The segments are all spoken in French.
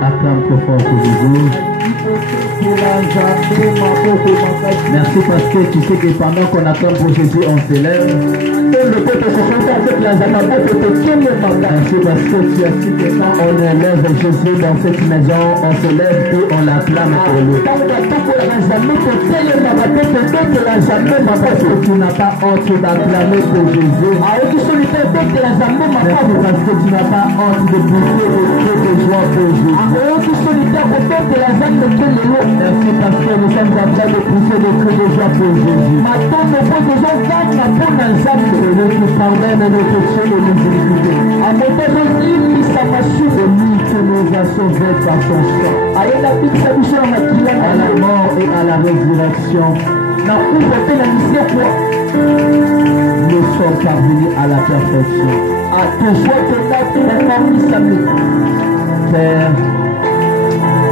Acclame trop fort pour Jésus. Merci parce que tu sais que pendant qu'on acclame pour Jésus, on s'élève. Merci parce que tu as su que quand on élève Jésus dans cette maison, on se lève et on l'acclame pour lui. Parce que tu n'as pas honte d'acclamer pour Jésus. Merci parce que tu n'as pas honte de pousser des cris de joie pour Jésus. Merci parce que nous sommes en train de pousser des cris de joie pour Jésus. Seigneur, tu pardonnes nos péchés et nos iniquités. Celui qui nous a sauvés par son sang. À la mort et à la résurrection. Nous sommes parvenus à la perfection. Père,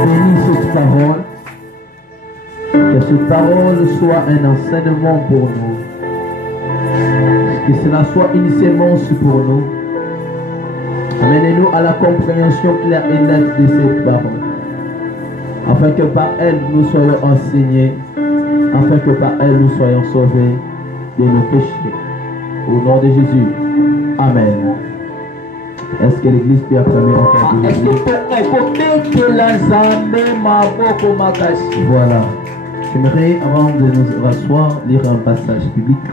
bénis cette parole. Que cette parole soit un enseignement pour nous. Que cela soit initialement aussi pour nous. Amenez-nous à la compréhension claire et nette de cette parole. Afin que par elle nous soyons enseignés. Afin que par elle nous soyons sauvés de nos péchés. Au nom de Jésus. Amen. Est-ce que l'église peut acclamer encore de Jésus? Voilà. J'aimerais, avant de nous rasseoir, lire un passage biblique.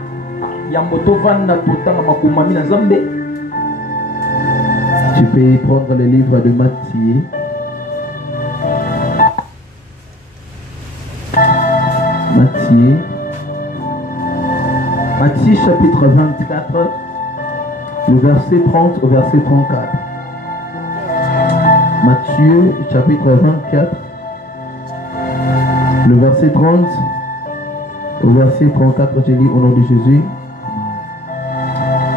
Tu peux prendre le livre de Matthieu. Matthieu chapitre 24, le verset 30 au verset 34. Matthieu chapitre 24, le verset 30 au verset 34, je lis au nom de Jésus.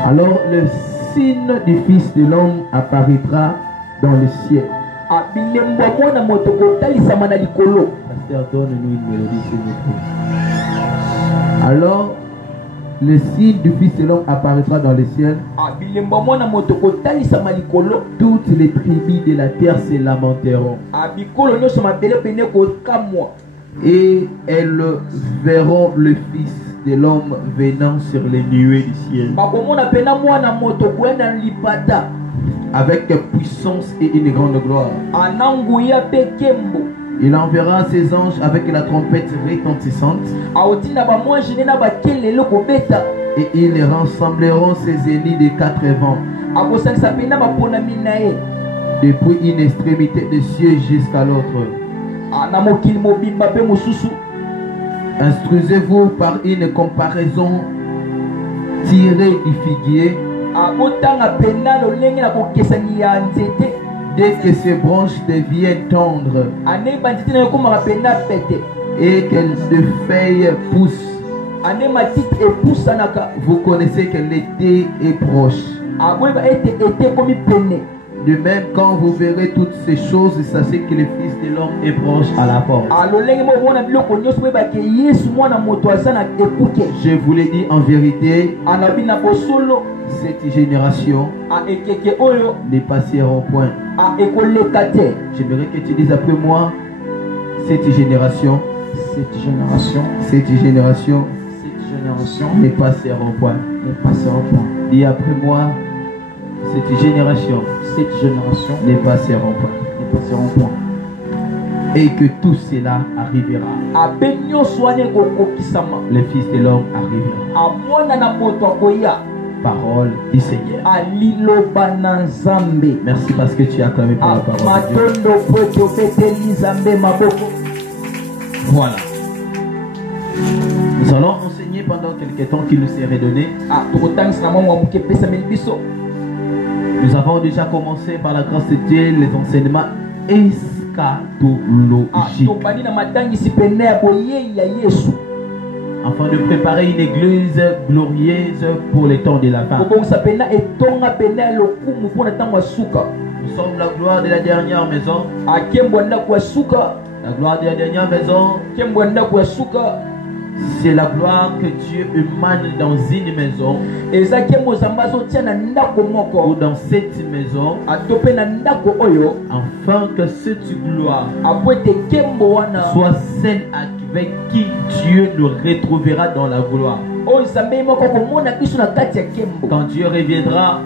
Alors le signe du Fils de l'homme apparaîtra dans le ciel. Pasteur, donne-nous une mélodie, s'il vous plaît. Alors le signe du Fils de l'homme apparaîtra dans le ciel. Toutes les tribus de la terre se lamenteront. Et elles verront le Fils de l'homme venant sur les nuées du ciel avec puissance et une grande gloire. Il enverra ses anges avec la trompette retentissante et ils rassembleront ses ennemis des quatre vents depuis une extrémité des cieux jusqu'à l'autre. Instruisez-vous par une comparaison tirée du figuier. Dès que ces branches deviennent tendres et qu'elles de feuilles poussent, vous connaissez que l'été est proche. De même, quand vous verrez toutes ces choses, sachez que le Fils de l'homme est proche à la porte. Je vous l'ai dit en vérité, cette génération n'est pas si rond-point. J'aimerais que tu dises après moi, cette génération n'est pas si rond-point. Dis après moi, cette génération n'est pas si rond-point. Et que tout cela arrivera. Le Fils de l'homme arrivera. Parole du Seigneur. Merci parce que tu as acclamé pour la parole de Dieu. Voilà. Nous allons enseigner pendant quelques temps qu'il nous s'est redonné. Nous avons déjà commencé par la grâce de Dieu les enseignements eschatologiques. Afin de préparer une église glorieuse pour les temps de la fin. Nous sommes la gloire de la dernière maison. La gloire de la dernière maison, c'est la gloire que Dieu émane dans une maison. Ou dans cette maison, afin que cette gloire soit celle avec qui Dieu nous retrouvera dans la gloire. Quand Dieu reviendra,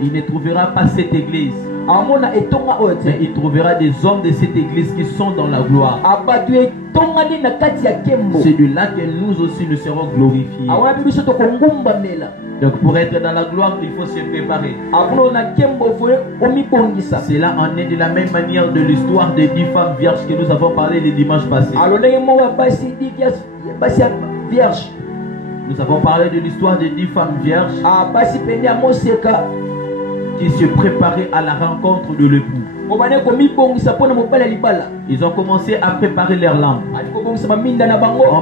il ne trouvera pas cette église, mais il trouvera des hommes de cette église qui sont dans la gloire. C'est de là que nous aussi nous serons glorifiés. Donc pour être dans la gloire, il faut se préparer. Cela en est de la même manière de l'histoire des 10 femmes vierges que nous avons parlé le dimanche passé. Nous avons parlé de l'histoire des 10 femmes vierges qui se préparaient à la rencontre de l'époux. Ils ont commencé à préparer leur lampe en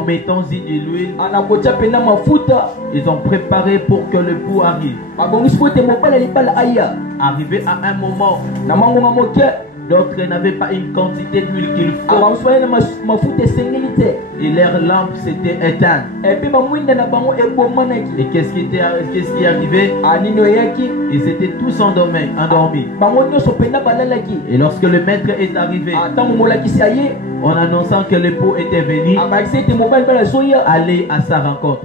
mettant de l'huile. Ils ont préparé pour que l'époux arrive. Arrivé à un moment, d'autres n'avaient pas une quantité d'huile qu'il faut. Et leur lampe s'était éteinte. Et qu'est-ce qui est arrivé? Ils étaient tous endormis. Et lorsque le maître est arrivé, en annonçant que l'époux était venu aller à sa rencontre,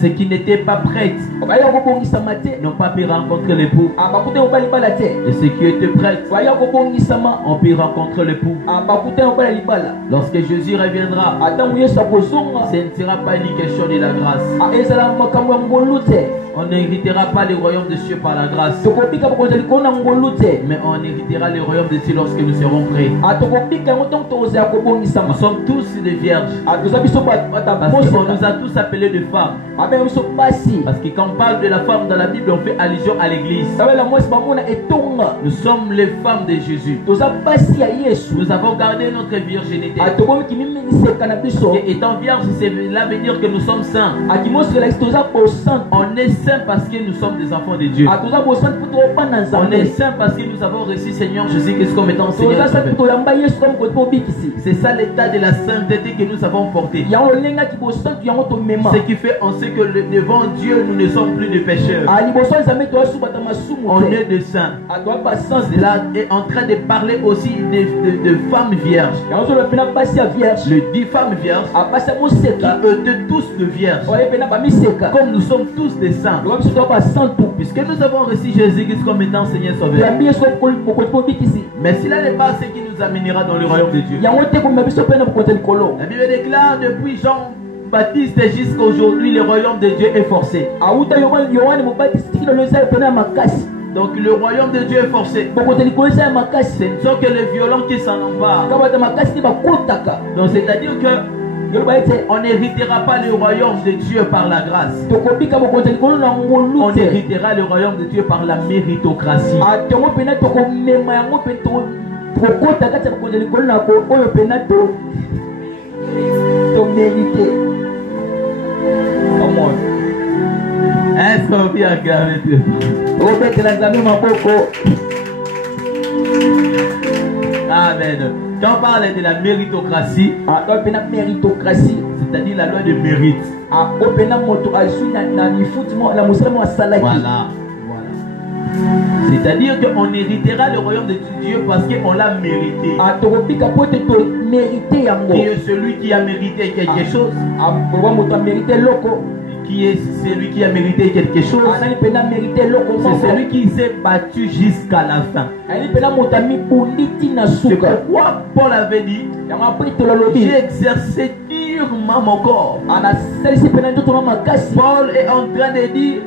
ceux qui n'étaient pas prêts n'ont pas pu rencontrer l'époux. Et ceux qui étaient prêts ont pu rencontrer l'époux. Lorsque Jésus reviendra, ce ne sera pas une question de la grâce. On n'héritera pas le royaume des cieux par la grâce, mais on héritera le royaume des cieux lorsque nous serons prêts. Nous sommes tous des vierges, parce qu'on nous a tous appelés de femmes. Parce que quand on parle de la femme dans la Bible, on fait allusion à l'église. Nous sommes les femmes de Jésus. Nous avons gardé notre virginité. Et étant vierge, cela veut dire que nous sommes saints. On est saints parce que nous sommes des enfants de Dieu. On est saints parce que nous avons reçu Seigneur Jésus-Christ comme étant Seigneur. C'est ça l'état de la sainteté que nous avons porté. Ce qui fait on sait que devant Dieu nous ne sommes plus des pécheurs. On est des saints. Cela est en train de parler aussi de femmes vierges. Les 10 femmes vierges qui étaient tous de vierges. Comme nous sommes tous des saints. Puisque nous avons reçu Jésus-Christ comme étant Seigneur Sauveur. Mais cela n'est pas ce qui nous amènera dans le royaume de Dieu. La Bible déclare depuis Jean-Baptiste jusqu'à aujourd'hui, le royaume de Dieu est forcé. Donc le royaume de Dieu est forcé. Ce ne sont que les violents qui s'en emparent. Donc c'est-à-dire que on n'héritera pas le royaume de Dieu par la grâce. On héritera le royaume de Dieu par la méritocratie. Est-ce qu'on peut acclamer? Amen. Quand on parle de la méritocratie, c'est-à-dire la loi de mérite. Voilà. C'est-à-dire qu'on héritera le royaume de Dieu parce qu'on l'a mérité. Qui est celui qui a mérité quelque chose? Qui est celui qui a mérité quelque chose? C'est celui qui s'est battu jusqu'à la fin. C'est pourquoi Paul avait dit: j'ai exercé durement mon corps. Paul est en train de dire: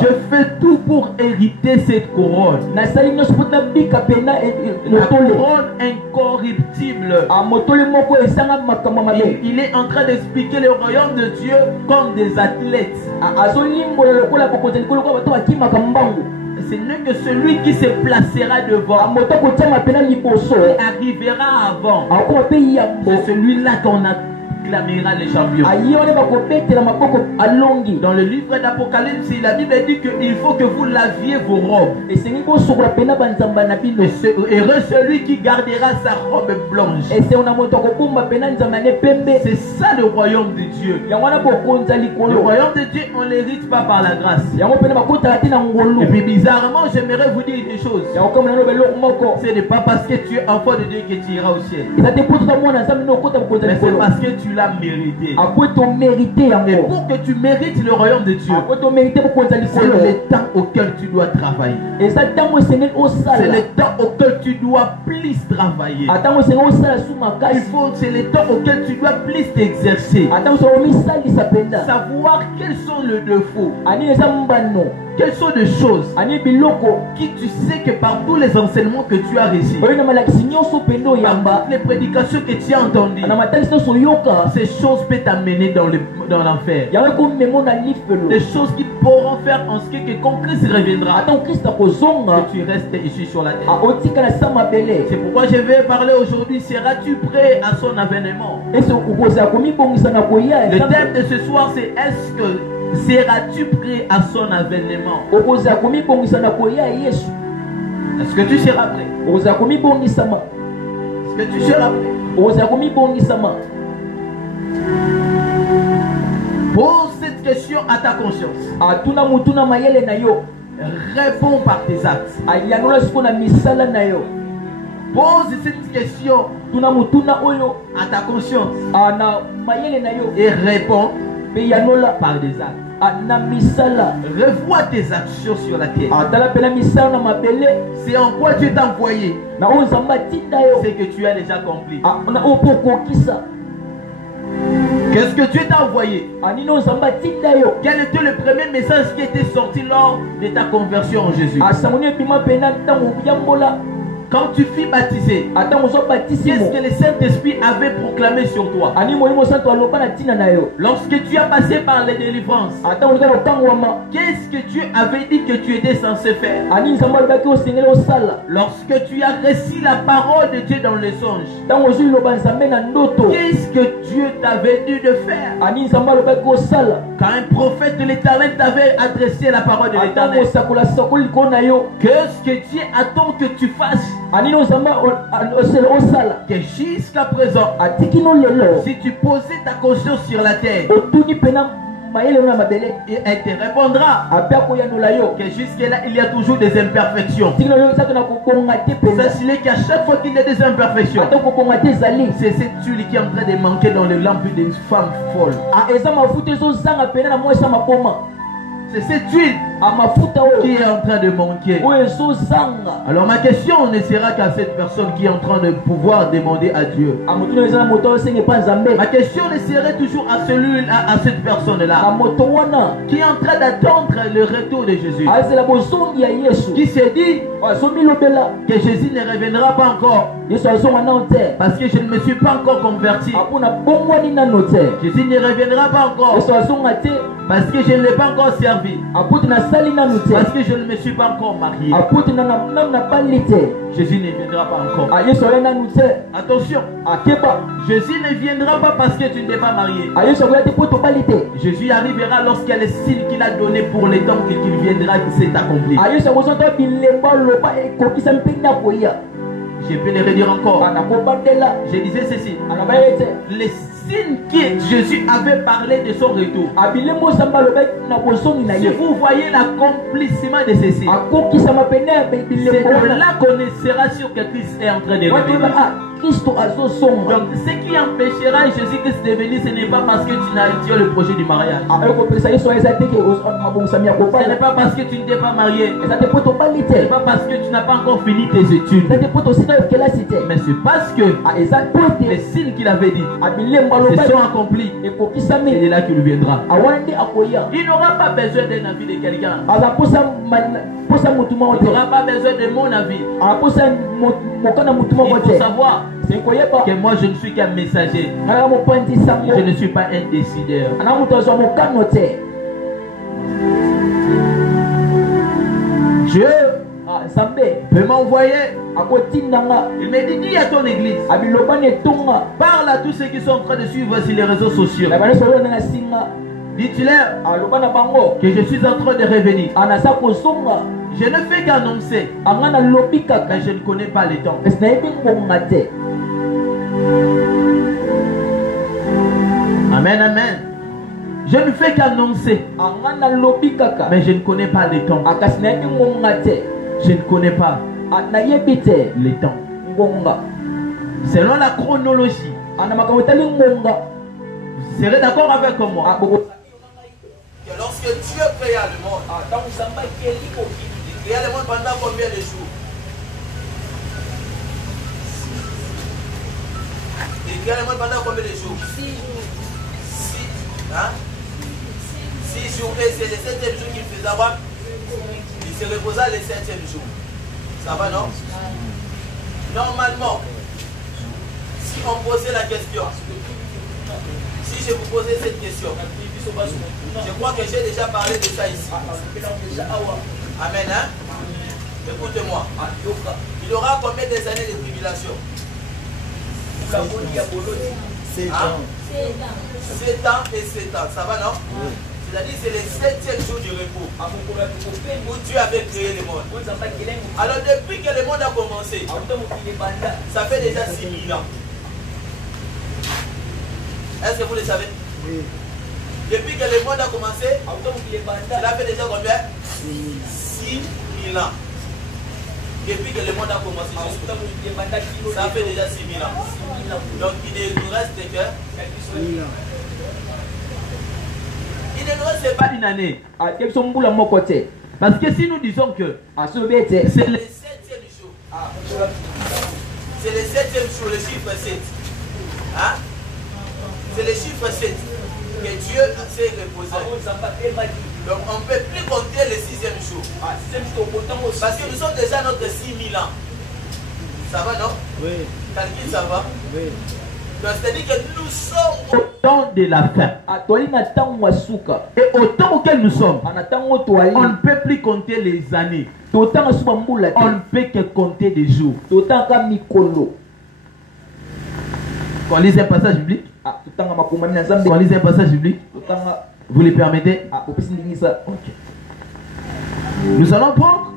je fais tout pour hériter cette couronne. La couronne incorruptible. Il est en train d'expliquer le royaume de Dieu comme des athlètes. Ce n'est que celui qui se placera devant arrivera avant. C'est celui-là qu'on acclamera les champions. Dans le livre d'Apocalypse, la Bible dit qu'il faut que vous laviez vos robes. Heureux celui qui gardera sa robe blanche. C'est ça le royaume de Dieu. Le royaume de Dieu, on ne l'hérite pas par la grâce. Et puis bizarrement, j'aimerais vous dire une chose. Ce n'est pas parce que tu es enfant de Dieu que tu iras au ciel. Mais c'est parce que tu l'as mérité. Et pour que tu mérites le royaume de Dieu, c'est le temps auquel tu dois travailler. C'est le temps auquel tu dois plus travailler. C'est le temps auquel tu dois plus t'exercer. Savoir quels sont les défauts. Quelles sont les choses qui tu sais que par tous les enseignements que tu as reçus, par toutes les prédications que tu as entendues, ces choses peuvent t'amener dans l'enfer. Des choses qui pourront faire en ce que quand Christ reviendra, que tu restes ici sur la terre. C'est pourquoi je vais parler aujourd'hui: seras-tu prêt à son avènement? Le thème de ce soir, c'est: est-ce que seras-tu prêt à son avènement? Est-ce que tu seras prêt? Est-ce que tu seras prêt? Pose cette question à ta conscience. Réponds par tes actes. Pose cette question à ta conscience et réponds par des actes. Revois tes actions sur la terre. C'est en quoi Dieu t'a envoyé. C'est que tu as déjà accompli. Qu'est-ce que Dieu t'a envoyé? Quel était le premier message qui était sorti lors de ta conversion en Jésus? Quand tu fus baptisé, qu'est-ce que le Saint-Esprit avait proclamé sur toi? Lorsque tu as passé par les délivrances, qu'est-ce que Dieu avait dit que tu étais censé faire? Lorsque tu as reçu la parole de Dieu dans les songes, qu'est-ce que Dieu t'avait dit de faire? Quand un prophète de l'Éternel t'avait adressé la parole de l'Éternel, qu'est-ce que Dieu attend que tu fasses? Que jusqu'à présent, si tu posais ta conscience sur la terre, et elle te répondra que jusque-là il y a toujours des imperfections. Sachez qu'à chaque fois qu'il y a des imperfections, c'est cette huile qui est en train de manquer dans les lampes d'une femme folle. C'est cette huile qui est en train de manquer. Alors ma question ne sera qu'à cette personne qui est en train de pouvoir demander à Dieu. Ma question ne serait toujours à cette personne-là qui est en train d'attendre le retour de Jésus, qui s'est dit que Jésus ne reviendra pas encore. Parce que je ne me suis pas encore converti. Jésus ne reviendra pas encore. Parce que je ne l'ai pas encore servi. Parce que je ne me suis pas encore marié. Jésus ne viendra pas encore. Attention. Jésus ne viendra pas parce que tu ne t'es pas marié. Jésus arrivera lorsqu'il y a les signes qu'il a donnés pour les temps et qu'il viendra qui s'est accompli. Je peux le redire encore. Je disais ceci. Les signes que Jésus avait parlé de son retour. Si vous voyez l'accomplissement de ceci, c'est de là qu'on sera sûr que Christ est en train de revenir. Donc ce qui empêchera Jésus-Christ de venir, ce n'est pas parce que tu as le projet du mariage. Ce n'est pas parce que tu ne t'es pas marié. Ce n'est pas parce que tu n'as pas encore fini tes études. Mais c'est parce que les signes qu'il avait dit se sont accomplis. Et c'est là qu'il viendra. Il n'aura pas besoin d'un avis de quelqu'un. Il n'aura pas besoin de mon avis. Il faut savoir que moi je ne suis qu'un messager. Je ne suis pas un décideur. Dieu peut m'envoyer. Il me dit, dis à ton église, parle à tous ceux qui sont en train de suivre sur les réseaux sociaux. Dites-leur que je suis en train de revenir. Je ne fais qu'annoncer, mais je ne connais pas les temps. Amen, amen. Je ne fais qu'annoncer, mais je ne connais pas les temps. Je ne connais pas les temps. Selon la chronologie, vous serez d'accord avec moi que lorsque Dieu créa le monde, il créa le monde pendant combien de jours? Il créa le monde pendant combien de jours? 6 jours. 6 jours. Et c'est le 7e jour qu'il faisait avoir. Il se reposa le 7e jour. Ça va, non? Normalement, si on posait la question, si je vous posais cette question, je crois que j'ai déjà parlé de ça ici. Amen, hein? Écoutez-moi. Il aura combien des années de tribulation? 7 ans. 7 ans et 7 ans. Ça va, non? C'est-à-dire c'est le 7e jour du repos où Dieu avait créé le monde. Alors depuis que le monde a commencé, ça fait déjà 6000 ans. Est-ce que vous le savez? Oui. Depuis que le monde a commencé, cela fait déjà combien? 6000 ans. Depuis que le monde a commencé, ça fait déjà 6000 ans. Donc il ne nous reste que 1000 ans. Il ne nous reste pas une année. Parce que si nous disons que c'est le 7e jour, c'est le 7e jour, le chiffre 7. Hein? C'est le chiffre 7 que Dieu s'est reposé. Donc on ne peut plus compter le 6e jour. Parce que nous sommes déjà à notre 6000 ans. Ça va, non? Oui. Calcul, ça va? Oui. Donc c'est-à-dire que nous sommes au temps de la fin. Et au temps auquel nous sommes, on ne peut plus compter les années. On ne peut que compter des jours. Quand on lit un passage biblique, quand on lit un passage biblique, vous les permettez? Okay. Nous allons prendre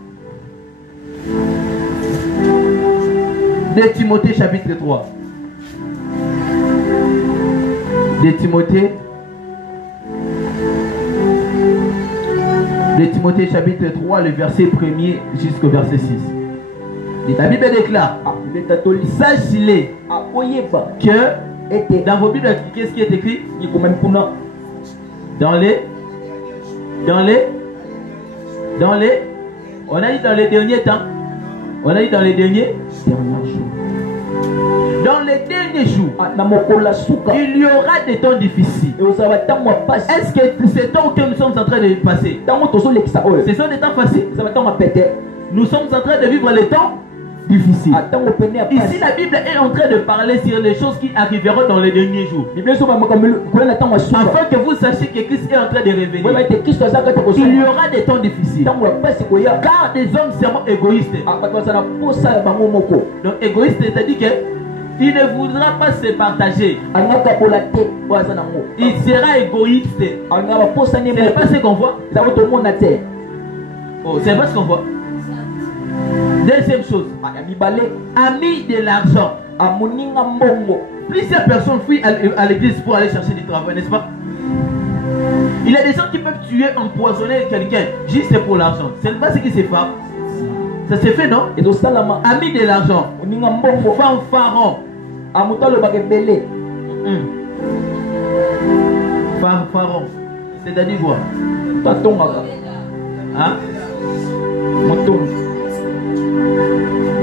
2 Timothée chapitre 3. 2 Timothée chapitre 3, le verset 1er jusqu'au verset 6. La Bible déclare, sachez-le que dans vos Bibles, qu'est-ce qui est écrit? Dans les, on a dit dans les derniers temps. On a dit dans les derniers jours. Dans les derniers jours, il y aura des temps difficiles. Est-ce que ces temps que nous sommes en train de passer, ce sont des temps faciles? Nous sommes en train de vivre les temps difficile. Ici, la Bible est en train de parler sur les choses qui arriveront dans les derniers jours. Afin que vous sachiez que Christ est en train de revenir. Il y aura des temps difficiles. Car des hommes seront égoïstes. Donc, égoïste, c'est-à-dire qu'il ne voudra pas se partager. Il sera égoïste. C'est pas ce qu'on voit. Oh, c'est pas ce qu'on voit. Deuxième chose, ami de l'argent. Plusieurs personnes fuient à l'église pour aller chercher du travail, n'est-ce pas? Il y a des gens qui peuvent tuer, empoisonner quelqu'un juste pour l'argent. C'est pas ce qui se fait. Ça se fait, non? Ami de l'argent. Fanfaron. Fanfaron. C'est-à-dire quoi? Hein?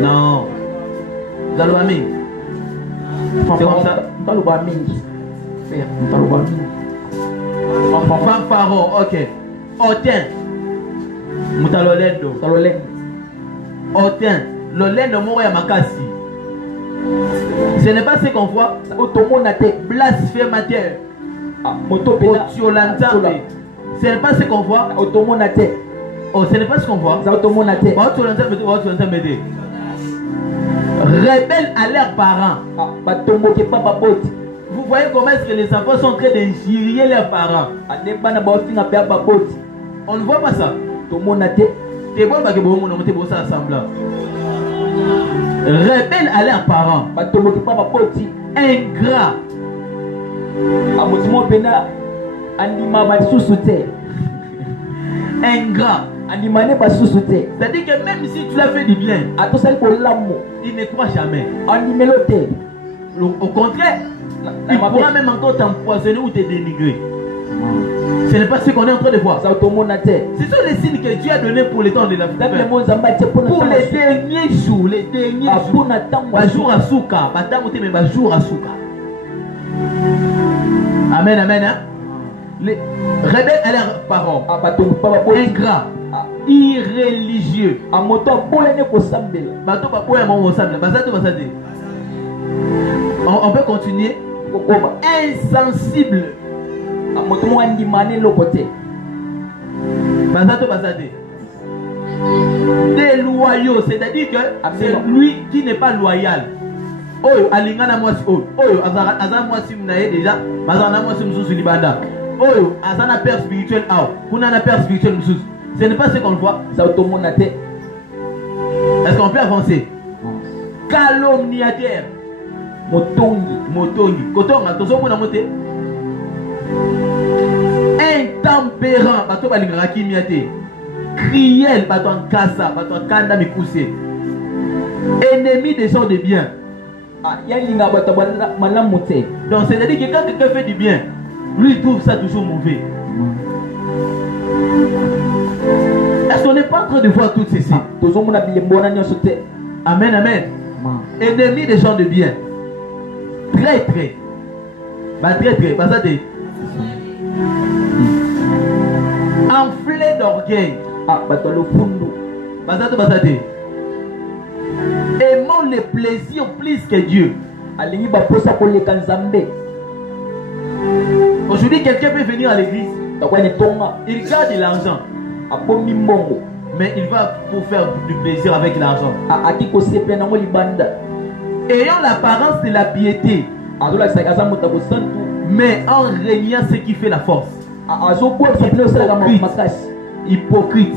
Non. Dalwami. C'est comme ça. Fanfaron, ok. Otin. Mutalolendo. Otin. Lolendo moro ya makasi. Ce n'est pas ce qu'on voit. Blasphémateur. Ce n'est pas ce qu'on voit. Oh, ce n'est pas ce qu'on voit. Rebelles à leurs parents. Vous voyez comment est-ce que les enfants sont en train d'injurier leurs parents. On ne voit pas ça. Rebelles à leurs parents. Ingrats. Ingrat. C'est-à-dire que même si tu l'as fait du bien, il ne croit jamais. Au contraire, il pourra même encore t'empoisonner ou te dénigrer. Ce n'est pas ce qu'on est en train de voir. Ce sont les signes que Dieu a donnés pour les temps de la fin. Pour les derniers jours, jour à souka, jour à souka. Amen, amen. Hein? Les rebelles à leurs parents, ingrats, irréligieux. On peut continuer. Insensible. Déloyaux, c'est-à-dire que c'est lui qui n'est pas loyal. Oyo alingana mwasi oyo azana mwasi mnaye déjà bazana mwasi msusu libanda oyo azana père spirituel ao kuna na père spirituel msusu. Ce n'est pas ce qu'on voit. Ça automonate. Est-ce qu'on peut avancer? Calomniateur. Motongi kotonga tozomona mote. Intempérant bato balingaka kimia te. Criel bato en kasa bato en kanda mikuse. Ennemi des gens de bien. Donc c'est-à-dire que quand quelqu'un fait du bien, lui il trouve ça toujours mauvais. Est-ce qu'on n'est pas en train de voir tout ceci? Amen, amen. Ennemi des gens de bien. Très très. Très très. Enflé d'orgueil. Aimons les plaisirs plus que Dieu. Aujourd'hui, quelqu'un peut venir à l'église. Il garde l'argent. Mais il va pour faire du plaisir avec l'argent. Ayant l'apparence de la piété, mais en régnant ce qui fait la force. Hypocrite.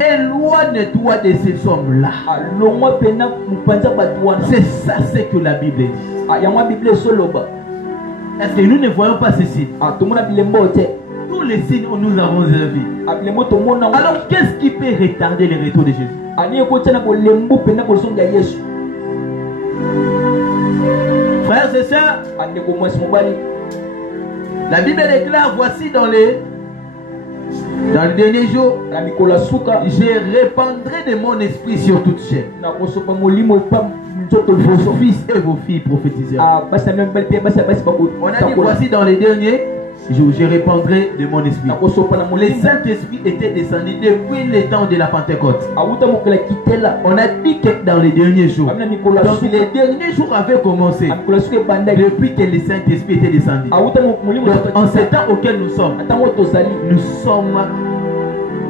Éloigne-toi de ces hommes-là. C'est ça ce que la Bible dit. Est-ce que nous ne voyons pas ceci? Tous les signes que nous avons vus. Alors qu'est-ce qui peut retarder le retour de Jésus? Frères et sœurs, la Bible déclare, voici dans le dernier jour, je répandrai de mon esprit sur toute chair. Vos fils et vos filles prophétiseront. On a dit voici dans les derniers je répandrai de mon esprit. Le Saint-Esprit était descendu depuis les temps de la Pentecôte. On a dit que dans les derniers jours, donc les derniers jours avaient commencé depuis que le Saint-Esprit était descendu. Donc, en ces temps auxquels nous sommes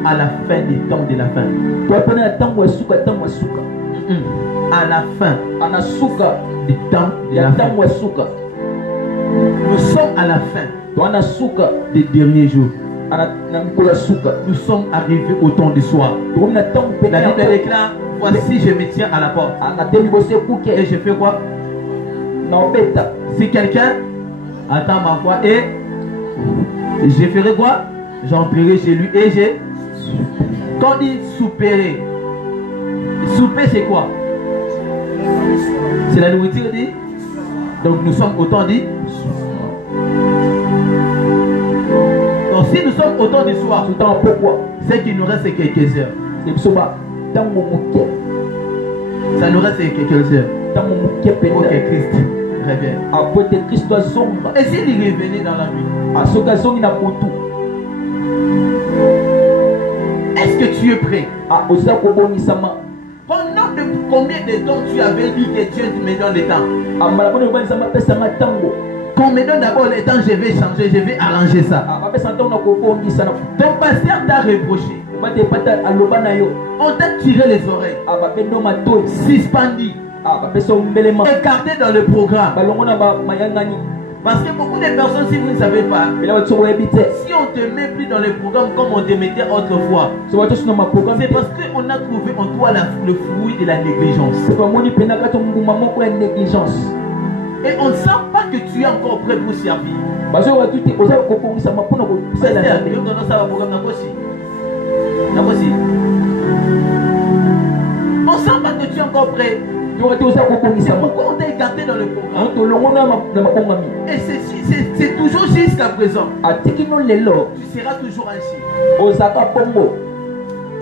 à la fin des temps de la fin. À la fin des temps de la fin. Nous sommes à la fin des derniers jours. Nous sommes arrivés au temps du soir. La Bible déclare, voici je me tiens à la porte. Et je fais quoi? Si quelqu'un attend ma voix, et je ferai quoi? J'entrerai chez lui et j'ai... Quand on dit souper, souper c'est quoi? C'est la nourriture dit. Donc nous sommes au temps dit. Donc si nous sommes au temps du soir, c'est qu'il nous reste quelques heures. Ça nous reste quelques heures. Pour que Christ revienne. Et s'il revenait dans la nuit, est-ce que tu es prêt? Pendant combien de temps tu avais dit que Dieu me donne le temps? Qu'on me donne d'abord le temps, je vais changer, je vais arranger ça. Ton pasteur t'a reproché. On t'a tiré les oreilles, suspendu, écarté dans le programme. Parce que beaucoup de personnes, si vous ne savez pas, si on ne te met plus dans le programme comme on te mettait autrefois, c'est parce qu'on a trouvé en toi le fruit de la négligence. Et on ne sent pas que tu es encore prêt pour servir. On ne sent pas que tu es encore prêt. C'est pourquoi on t'a écarté dans le programme. Et c'est toujours jusqu'à présent. Tu seras toujours ainsi.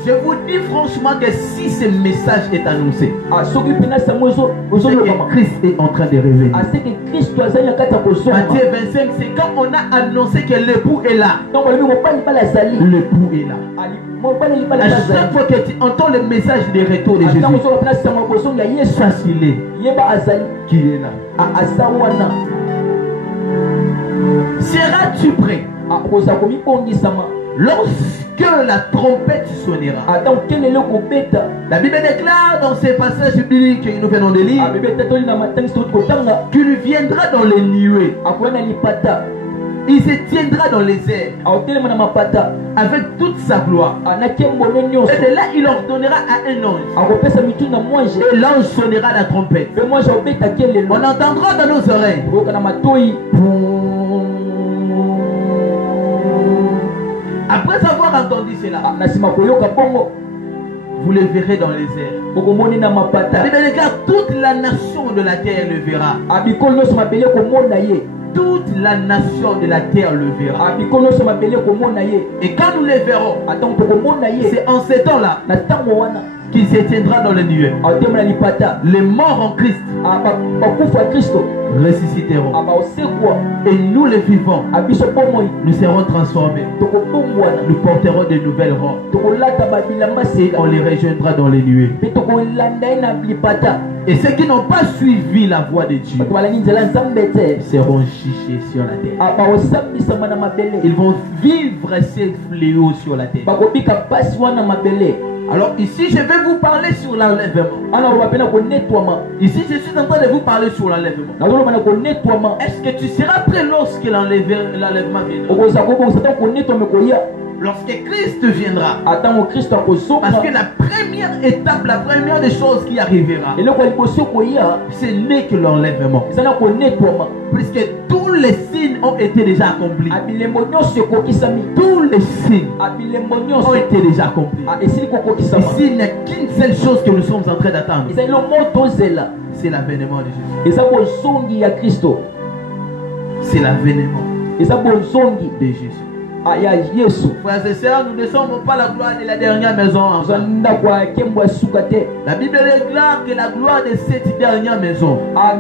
Je vous dis franchement que si ce message est annoncé, c'est que Christ est en train de revenir. Matthieu 25, c'est quand on a annoncé que l'époux est là. L'époux est là. À chaque fois que tu entends le message de retour de Jésus, sache qu'il est là. Seras-tu prêt lorsque la trompette sonnera? La Bible déclare dans ces passages bibliques que nous venons de lire qu'il viendra dans les nuées. Il se tiendra dans les airs avec toute sa gloire. Et de là, il ordonnera à un ange. Et l'ange sonnera la trompette. On entendra dans nos oreilles. Après avoir entendu cela, vous le verrez dans les airs. La Bible déclare toute la nation de la terre le verra. Toute la nation de la terre le verra. Et quand nous les verrons, c'est en ces temps-là qu'il se tiendra dans les nuées. Les morts en Christ ressusciteront. Et nous les vivants, nous serons transformés. Nous porterons de nouvelles robes. Et on les rejoindra dans les nuées. Et ceux qui n'ont pas suivi la voie de Dieu seront jugés sur la terre. Ils vont vivre ces fléaux sur la terre. Alors ici je vais vous parler sur l'enlèvement. Ici je suis en train de vous parler sur l'enlèvement. Est-ce que tu seras prêt lorsque l'enlèvement viendra? Lorsque Christ viendra. Parce que la première étape, la première des choses qui arrivera, ce n'est que l'enlèvement. Puisque tous les signes ont été déjà accomplis. Tous les signes ont été déjà accomplis. Ici, il n'y a qu'une seule chose que nous sommes en train d'attendre. C'est l'avènement de Jésus. C'est l'avènement de Jésus. Frères et sœurs, nous ne sommes pas la gloire de la dernière maison. La Bible déclare que la gloire de cette dernière maison sera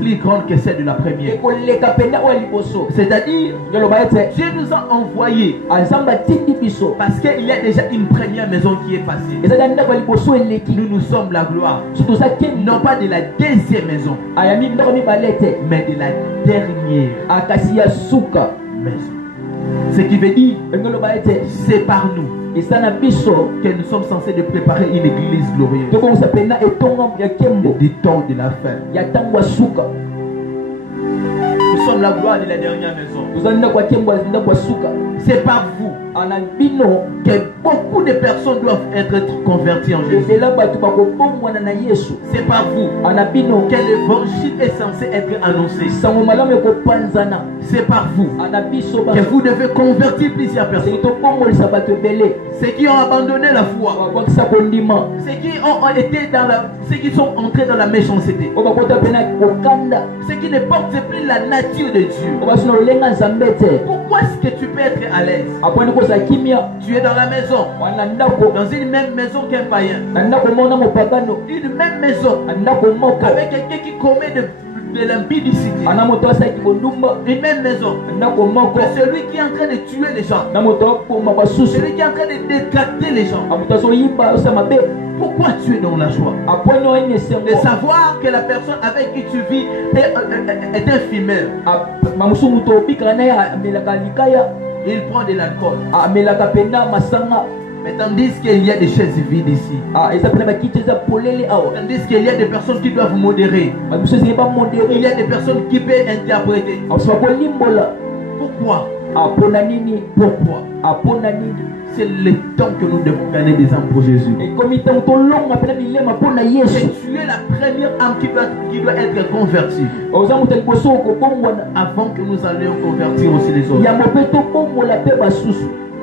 plus grande que celle de la première. C'est-à-dire, Dieu nous a envoyés parce qu'il y a déjà une première maison qui est passée. Nous sommes la gloire, non pas de la deuxième maison, mais de la dernière maison. Ce qui veut dire, c'est par nous que nous sommes censés de préparer une église glorieuse du temps de la fin. Nous sommes la gloire de la dernière maison. C'est par vous que beaucoup de personnes doivent être converties en Jésus. C'est par vous que l'évangile est censé être annoncé. C'est par vous que vous devez convertir plusieurs personnes. Ceux qui ont abandonné la foi, ceux qui sont entrés dans la méchanceté, ceux qui ne portent plus la nature de Dieu. Pourquoi est-ce que tu peux être à l'aise? Tu es dans la maison, dans une même maison qu'un païen, une même maison avec quelqu'un qui commet de l'impudicité, une même maison, mais celui qui est en train de tuer les gens, celui qui est en train de détracter les gens. Pourquoi tu es dans la joie de savoir que la personne avec qui tu vis est un fumeur? Il prend de l'alcool. Mais tandis qu'il y a des chaises vides ici, tandis qu'il y a des personnes qui doivent modérer, il y a des personnes qui peuvent interpréter. Pourquoi? Pourquoi? C'est le temps que nous devons gagner des âmes pour Jésus. Et tu es la première âme qui doit être convertie avant que nous allions convertir aussi les autres.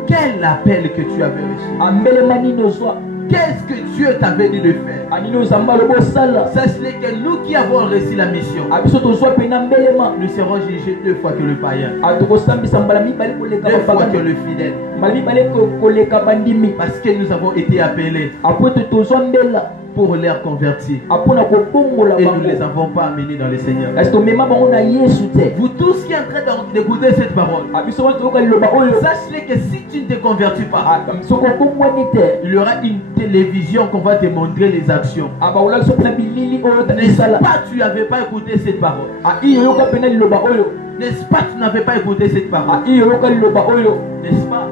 Quel appel que tu avais reçu? Qu'est-ce que Dieu t'avait dit de faire? Sache-le que nous qui avons reçu la mission, nous serons jugés 2 fois que le païen, 2 fois que le fidèle, parce que nous avons été appelés pour les convertir et nous ne les avons pas amenés dans le Seigneur. Vous tous qui êtes en train d'écouter cette parole, sachez que si tu ne te convertis pas, il y aura une télévision qu'on va te montrer les actions. N'est-ce pas, tu n'avais pas écouté cette parole? N'est-ce pas, tu n'avais pas écouté cette parole? N'est-ce pas?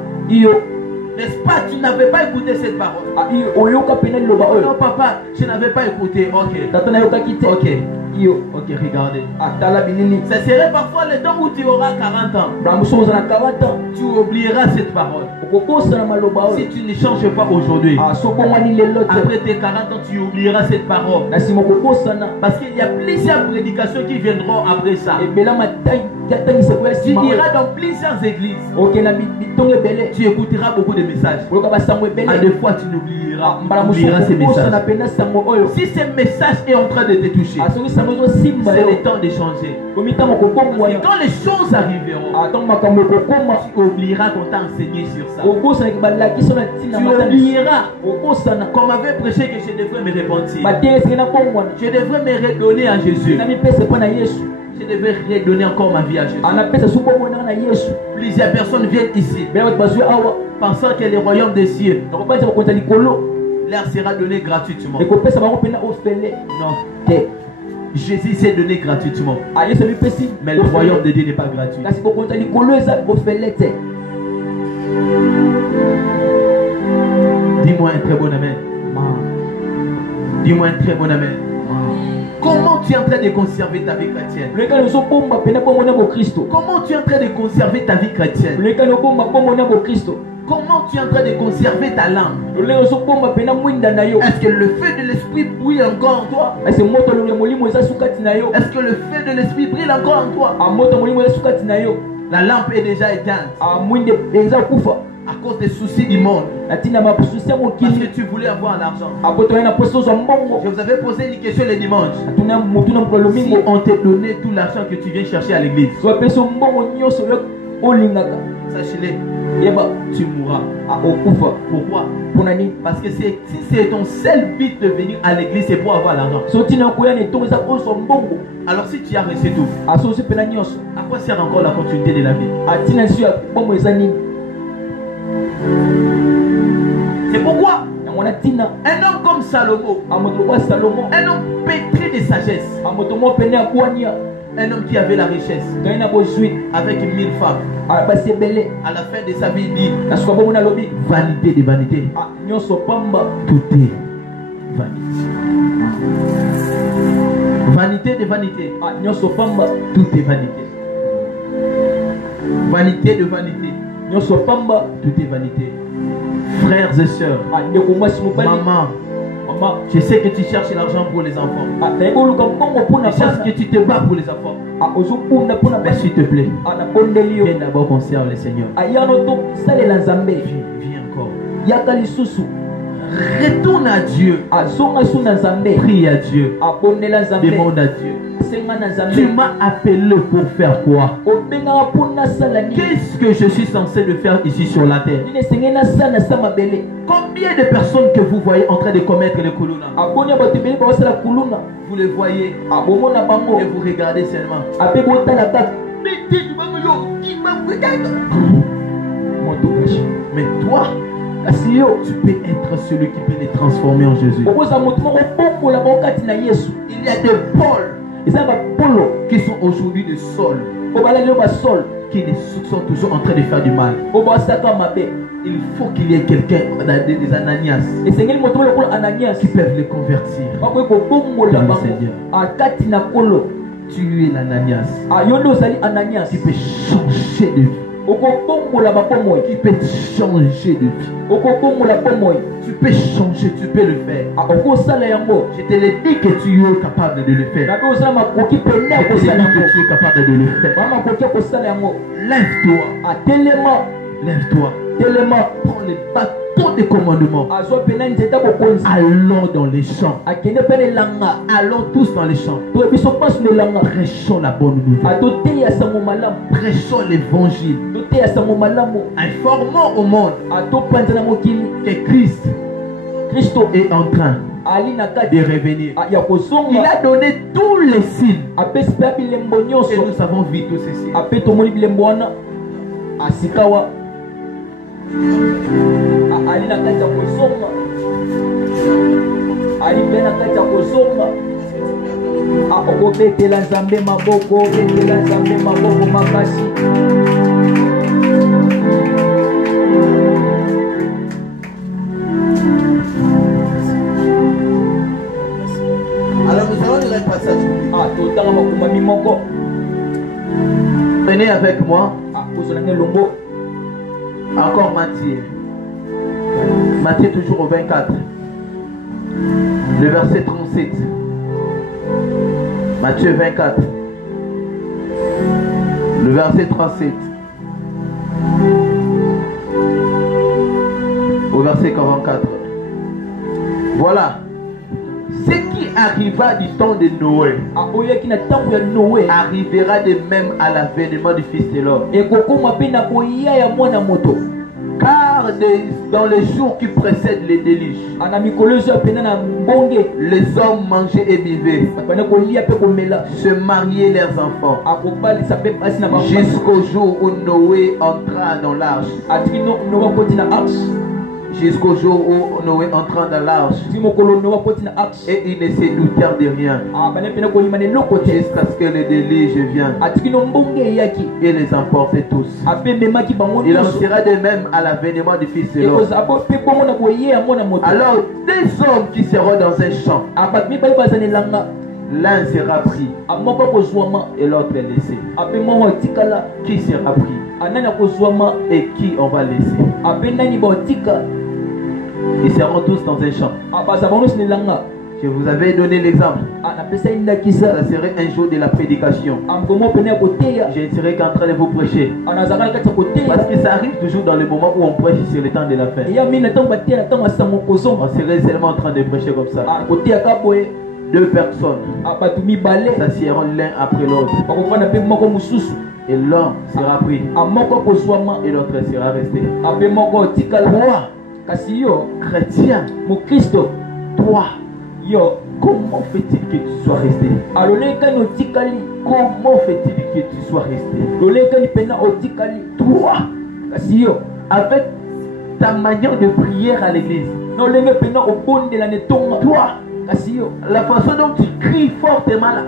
N'est-ce pas, tu n'avais pas écouté cette parole? Non, papa, je n'avais pas écouté. Ok, regardez. Ça serait parfois le temps où tu auras 40 ans. Tu oublieras cette parole. Si tu ne changes pas aujourd'hui, après tes 40 ans, tu oublieras cette parole. Parce qu'il y a plusieurs prédications qui viendront après ça. Tu iras dans plusieurs églises. Tu écouteras beaucoup de messages. À deux fois, tu oublieras ces messages. Si ce message est en train de te toucher, c'est le temps de changer. Et quand les choses arriveront, tu oublieras qu'on t'a enseigné sur ça. Tu oublieras qu'on m'avait prêché que je devrais me repentir. Je devrais me redonner à Jésus. Je devrais redonner encore ma vie à Jésus. Plusieurs personnes viennent ici pensant que le royaume des cieux leur sera donné gratuitement. Non. Jésus s'est donné gratuitement. Mais le royaume de Dieu n'est pas gratuit. Dis-moi un très bon amen. Dis-moi un très bon amen. Comment tu es en train de conserver ta vie chrétienne? Comment tu es en train de conserver ta vie chrétienne? Comment tu es en train de conserver ta langue? Est-ce que le feu de l'esprit brille encore en toi? Est-ce que le feu de l'esprit brille encore en toi? La lampe est déjà éteinte à cause des soucis du monde. Parce que tu voulais avoir l'argent. Je vous avais posé une question le dimanche. Si on te donnait tout l'argent que tu viens chercher à l'église, Sache-le, tu mourras. Pourquoi? Parce que si c'est ton seul but de venir à l'église, c'est pour avoir l'argent. Alors si tu as reçu tout, à quoi sert encore la continuité de la vie? C'est pourquoi un homme comme Salomon, un homme pétri de sagesse, un homme qui avait la richesse, avec 1000 femmes, à la fin de sa vie, il dit vanité de vanité. Tout est vanité. Vanité de vanité. Tout est vanité. Vanité de vanité. Tout est vanité. Frères et sœurs, maman, je sais que tu cherches l'argent pour les enfants. Je cherche que tu te bats pour les enfants. Mais s'il te plaît, viens d'abord qu'on serve le Seigneur. Viens encore. Retourne à Dieu. Prie à Dieu. Demande à Dieu. Tu m'as appelé pour faire quoi? Qu'est-ce que je suis censé de faire ici sur la terre? Combien de personnes que vous voyez en train de commettre le kuluna? Vous les voyez et vous regardez seulement. Mais toi, tu peux être celui qui peut les transformer en Jésus. Il y a des pôles qui sont aujourd'hui des sols, qui sont toujours en train de faire du mal. Il faut qu'il y ait quelqu'un, des Ananias, qui peuvent les convertir. Tu es l'Ananias qui peut changer de vie. Qui peut changer de vie. Tu peux changer, tu peux le faire. Je te l'ai dit que tu es capable de le faire. Je te l'ai dit que tu es capable de le faire. Lève-toi. Lève-toi. Prends les bâtons de commandement. Allons dans les champs. Allons tous dans les champs. Prêchons la bonne nouvelle. Prêchons l'évangile. Informons au monde que Christ est en train de revenir. Il a donné tous les signes. Et nous avons vu tous ces signes. Alors nous allons lire un passage. Prenez avec moi encore Matthieu. Matthieu toujours au 24. Le verset 37. Matthieu 24. Le verset 37. Au verset 44. Voilà. Ce qui arriva du temps de Noé arrivera de même à l'avènement du Fils de l'homme. Car dans les jours qui précèdent les déluges, les hommes mangeaient et buvaient, se mariaient leurs enfants, jusqu'au jour où Noé entra dans l'arche. Jusqu'au jour où Noé entra dans l'arche. Et ils ne se doutèrent de rien. Jusqu'à ce que le déluge vienne et les emportait tous. Il en sera de même à l'avènement du Fils de l'homme. Alors, des hommes qui seront dans un champ, l'un sera pris et l'autre est laissé. Qui sera pris et qui on va laisser? Ils seront tous dans un champ. Je vous avais donné l'exemple. Ça serait un jour de la prédication. Je serai qu'en train de vous prêcher. Parce que ça arrive toujours dans le moment où on prêche sur le temps de la fin. On serait seulement en train de prêcher comme ça. Deux personnes s'assieront l'un après l'autre. Et l'un sera pris. Et l'autre sera resté. Toi, chrétien, toi, comment fait-il que tu sois resté? Comment fait-il que tu sois resté? Toi, avec ta manière de prière à l'église, toi, la façon dont tu cries fortement là,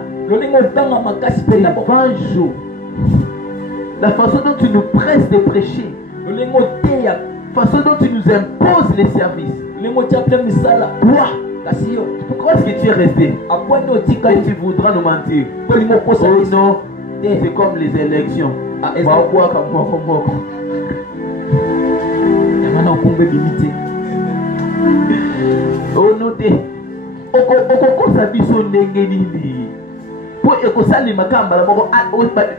la façon dont tu nous presses de prêcher, la façon dont tu nous imposes les services, toi, pourquoi est-ce que tu es resté? Et tu voudras nous mentir? Oh non, c'est comme les élections. Oh non,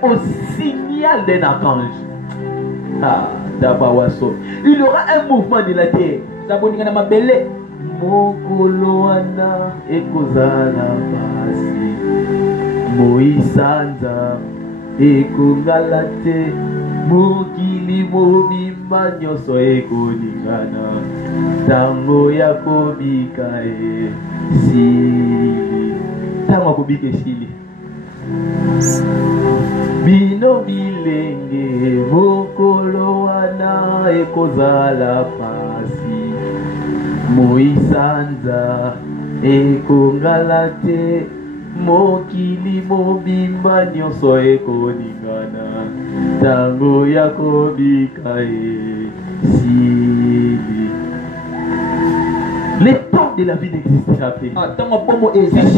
au signal d'un archange. Il y aura un mouvement de la terre. Mokoloana ekozala pasi Moisanza ekogalate mokili mobimba nyonso ekoningana tango ya kobika esili tango kobika esili bino bilenge mokolo wana ekozala pasi Moisanza ekongalate mokili mobimba nyonso ekoningana tango ya kobika esili. Le temps de la vie n'existera plus. Tu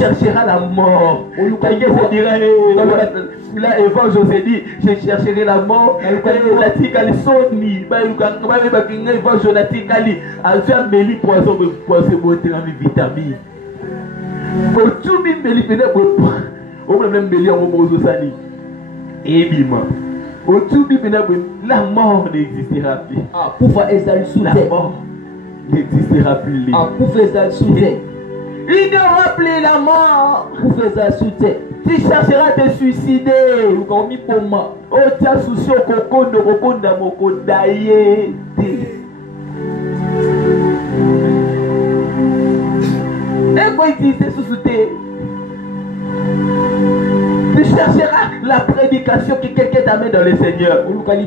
chercheras la mort. Quelqu'un se dira, là, Évangile José dit, je chercherai la mort. La tikali soni, Évangile la tikali, elle fait un méli poison pour se monter dans les vitamines. Pour tout le méli, on peut même méli en mozo sani. Et bima. Pour tout le la mort n'existera plus. Pour la mort n'existera plus. Il n'y aura plus la mort. Tu chercheras à te suicider. Oh, tu as souci au cocondo, coconda, mokondaye. Et quoi exister sous thé? Tu chercheras la prédication que quelqu'un t'amène dans le Seigneur. Mais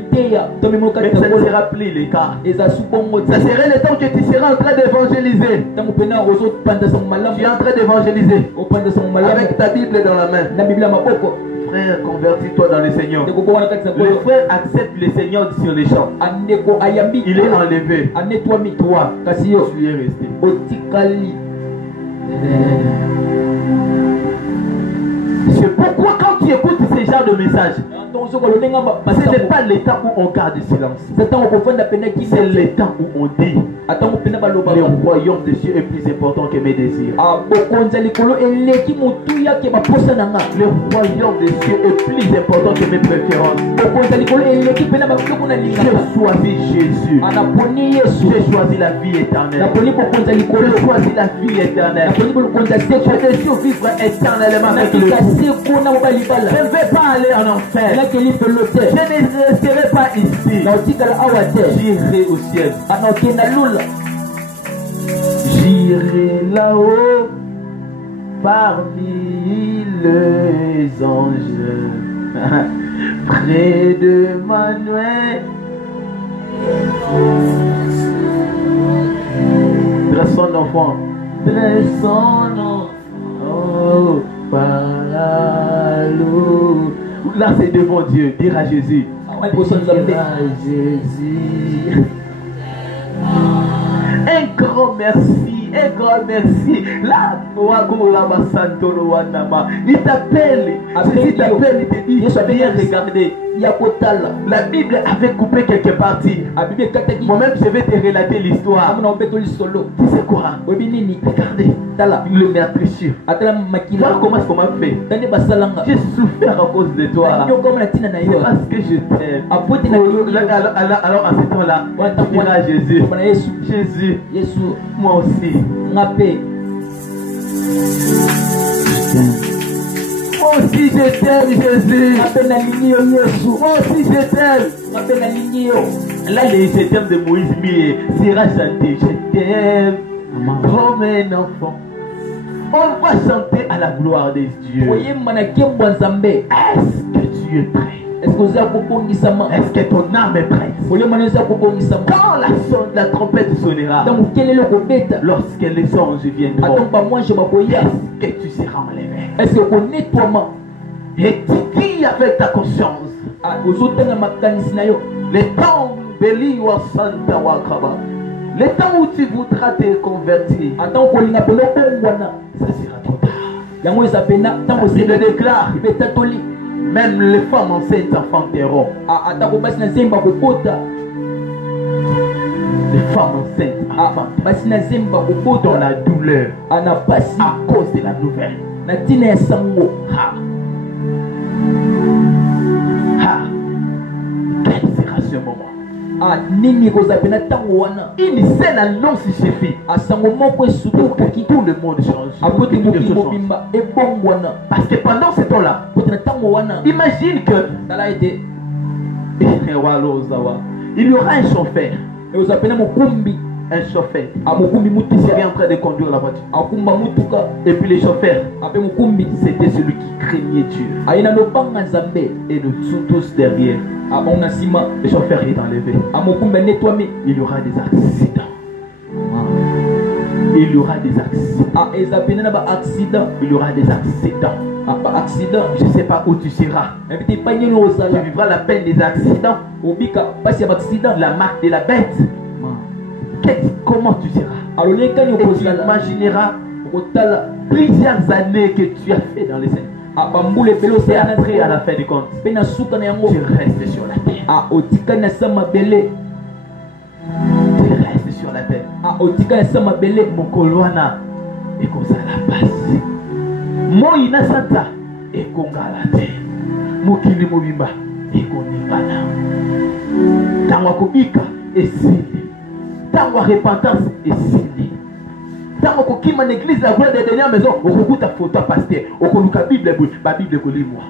ça ne sera plus le cas. Ça serait le temps que tu seras en train d'évangéliser. Tu es en train d'évangéliser avec ta Bible dans la main. Frère, convertis-toi dans le Seigneur. Le frère accepte le Seigneur sur les champs. Il est enlevé. Toi, tu es resté. C'est pourquoi quand tu écoutes ce genre de message, ce n'est pas le temps où on garde le silence. C'est le temps où on dit le royaume des cieux est plus important que mes désirs. Le royaume des cieux est plus important que mes préférences. J'ai choisi Jésus. J'ai choisi la vie éternelle. J'ai choisi la vie éternelle. Je veux survivre éternellement avec le Dieu. Je ne vais pas aller en enfer. Je ne resterai pas ici. J'irai au ciel. J'irai là-haut parmi les anges, près de Manuel. Dresse son enfant. Dresse son enfant par l'eau. Là c'est devant Dieu. Dire à Jésus. Dire à Jésus. Un grand merci. Un grand merci. Là, il t'appelle. Il t'appelle, il te dit, viens regarder. La Bible avait coupé quelques parties. Moi-même, je vais te relater l'histoire. Tu sais quoi? Regardez, le meurtrissure. Voilà comment est-ce qu'on m'a fait. J'ai souffert à cause de toi. Parce que je t'aime. Alors, à ce temps-là, tu diras à Jésus. Jésus, moi aussi. Moi aussi je t'aime, Jésus. Moi aussi je t'aime. Là, les je t'aime de Moïse sera chanté. Je t'aime comme un enfant. On va chanter à la gloire de Dieu. Est-ce que tu es prêt? Est-ce que ton âme est prête? Quand la trompette sonnera, lorsque les anges viendront, est-ce que tu seras enlevé? Et tu dis avec ta conscience, le temps le temps où tu voudras te convertir, ça sera trop tard. Il déclare, même les femmes enceintes enfanteront. Les femmes enceintes enfanteront dans la douleur à cause de la nouvelle. Quel sera ce moment? Une seule annonce suffit pour que tout le monde change. Parce que pendant ce temps-là, imagine que il y aura un chauffeur. Un chauffeur qui serait en train de conduire la voiture. Et puis le chauffeur, c'était celui qui craignait Dieu. Et nous sommes tous derrière. Le chauffeur est enlevé. Il y aura des accidents. Il y aura des accidents. Il y aura des accidents. Je ne sais pas où tu seras. Tu vivras la peine des accidents. La marque de la bête. Comment tu seras? Et tu imagineras plusieurs années que tu as fait dans les scènes. Et après, à la fin du compte, tu restes sur la terre. Tu restes sur la terre. Mon kolwana et comme ça la passe. Moi inasanta et kongala te. Mokili mobimba et koningana. Tangwa kubika et sili. Tangwa repentance et sili. Tangwa kokima l'église la gloire des dernières maisons. Okukuta photo pasteur. Okoluka Bible ba Bible kolimwa.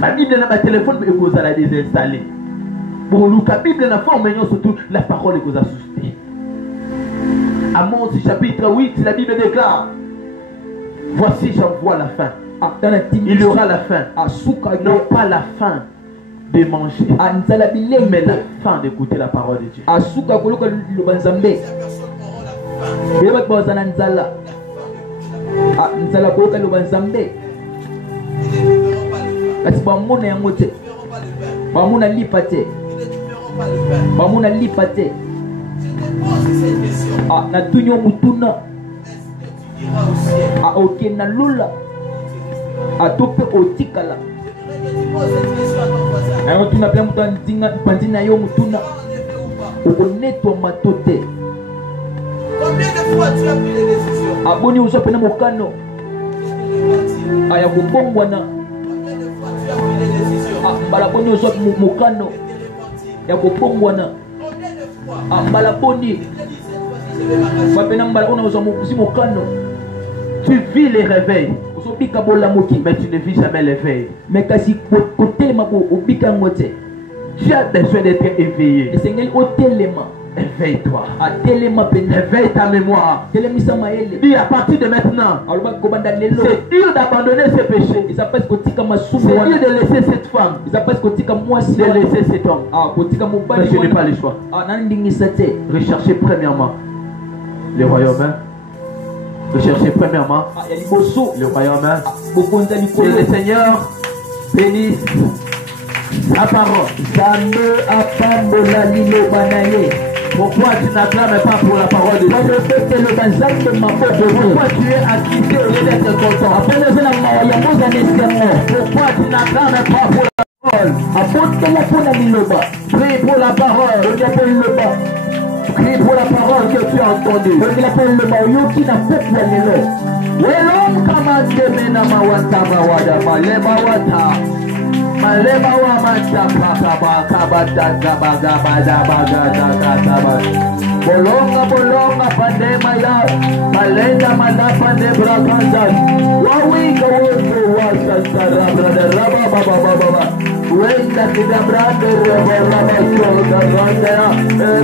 Ba Bible na ba téléphone et koza la désinstaller. Pour Luca Bible na forme surtout la parole que vous a suscité. Amos chapitre 8, la Bible déclare: voici j'envoie la fin. Il y aura la fin. Non pas la fin de manger, mais la fin d'écouter la parole de Dieu. Bamuna lipate na tunyo mutuna oke na lula tope otikala ayo tuna pela mutu andinga pandina yo mutuna okonetwa matote. Combien de fois tu as pris des décisions? Aboni uso pena mokano aya kubongwana. Combien de fois tu as pris des décisions? Mbala boni uso mokano ya kupongwana. Mbala boni wapena mbala una uso mokano. Tu vis les réveils, mais tu ne vis jamais l'éveil. Mais kasi kotelema ko obika ngote. Tu as besoin d'être éveillé. Éveille-toi. Éveille ta mémoire. Dis à partir de maintenant, c'est dur d'abandonner ce péché. C'est dur de laisser cette femme, de laisser cet homme. Mais je n'ai pas le choix. Recherchez premièrement le royaume. Recherchez premièrement le royaume. Que le Seigneur bénisse sa parole. Pourquoi tu n'acclames pas pour la parole de Dieu? Pourquoi tu es acquitté au lieu d'être content? Pourquoi tu n'acclames pas pour la parole? Prie pour la parole. Prie pour la parole que tu as entendue. Malema wa matapa bolonga bolonga pande Maya, Malenda Manapa de Bracanda, Wawika Woto Wasantara, Brother Rabba Baba Baba, Wenda Kida Brother Rabba Rabba Shoda Randaya,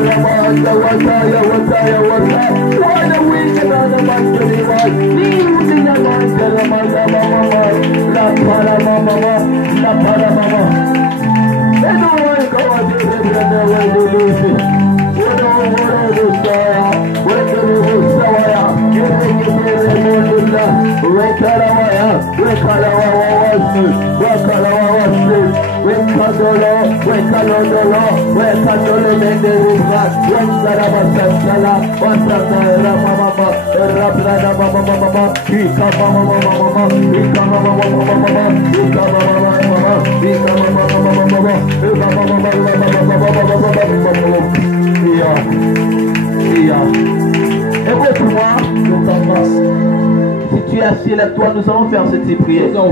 Rabba Wataya, Wataya, Wataya, what a week another month to the world, leaving the month of Mama, La Para Mama, La Para Mama. They don't want to go out to the brother when they lose it. Écoute-moi, je t'embrasse. Si tu es assis là, toi, nous allons faire cette prière. Toi,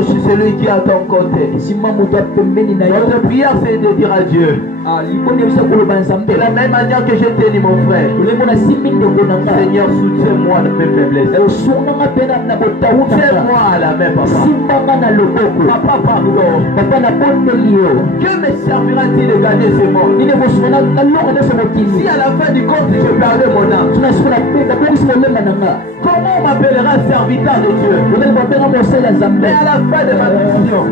je suis celui qui est à ton côté. Notre prière, c'est de dire à Dieu. De la même manière que je t'ai dit, mon frère. Seigneur, soutiens-moi de mes faiblesses. Soutiens-moi à la main, papa. Papa, pardon. Que me servira-t-il de gagner ce monde? Si à la fin du compte, je perdais mon âme, comment on m'appellera serviteur de Dieu? Mais à la fin de ma mission,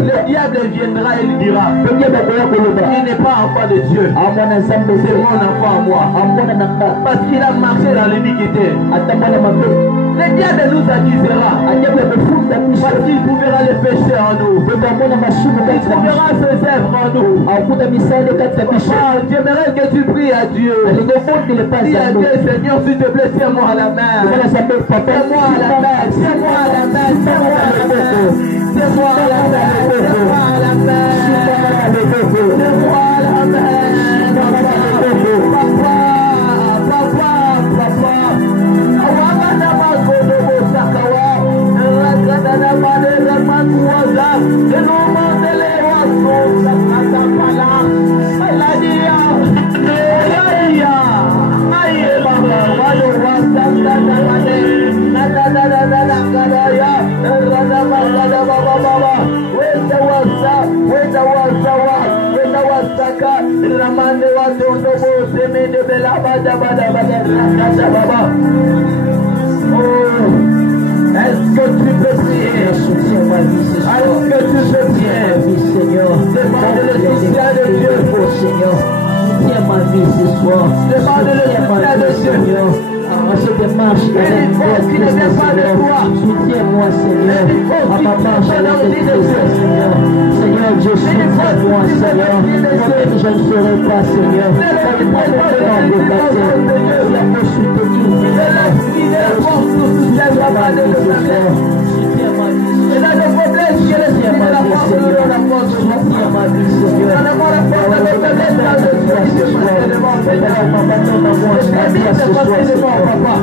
le diable viendra et lui dira, il n'est pas enfant de Dieu, c'est mon enfant à moi, parce qu'il a marché dans l'iniquité. Le diable nous accusera, parce qu'il trouvera les péchés en nous, il trouvera ses œuvres en nous. J'aimerais que tu pries à Dieu. Dis à Dieu, Seigneur, s'il te plaît, tiens-moi à la main. Tiens-moi à la main, tiens-moi à la main, tiens-moi à la main. Tiens-moi à la main, tiens-moi à la main. Tiens-moi à la main. Papa, papa, papa. Awagana magodo bosakawa. Rakadana madera makuwaza. Enomandele waso sakata pala. Aladia. Aye baba, walo wasanda nade. Nada nada nada kadaya. Rada baba baba. Wenda wasa, wenda wasa wa, wenda wasaka. Ramande watondo bo semene bela bada bada bada rakada baba. Oh, est-ce que tu peux prier? Est-ce que tu peux prier? Demande le soutien de Dieu, Seigneur. Soutiens ma vie ce soir. Demande le soutien de Dieu. Je démarche dans la force qui ne vient pas de toi. Soutiens-moi, Seigneur. À ma marche avec tes Seigneur. Seigneur Dieu, soutiens-moi, Seigneur. Moi-même, je ne serai pas, Seigneur. Moi-même, je ne serai pas, Seigneur. Je me soutenir, Seigneur. Soutiens-moi, et là, le problème, c'est que le Seigneur la force de la force de ma vie, Seigneur. Dans la force de la faiblesse,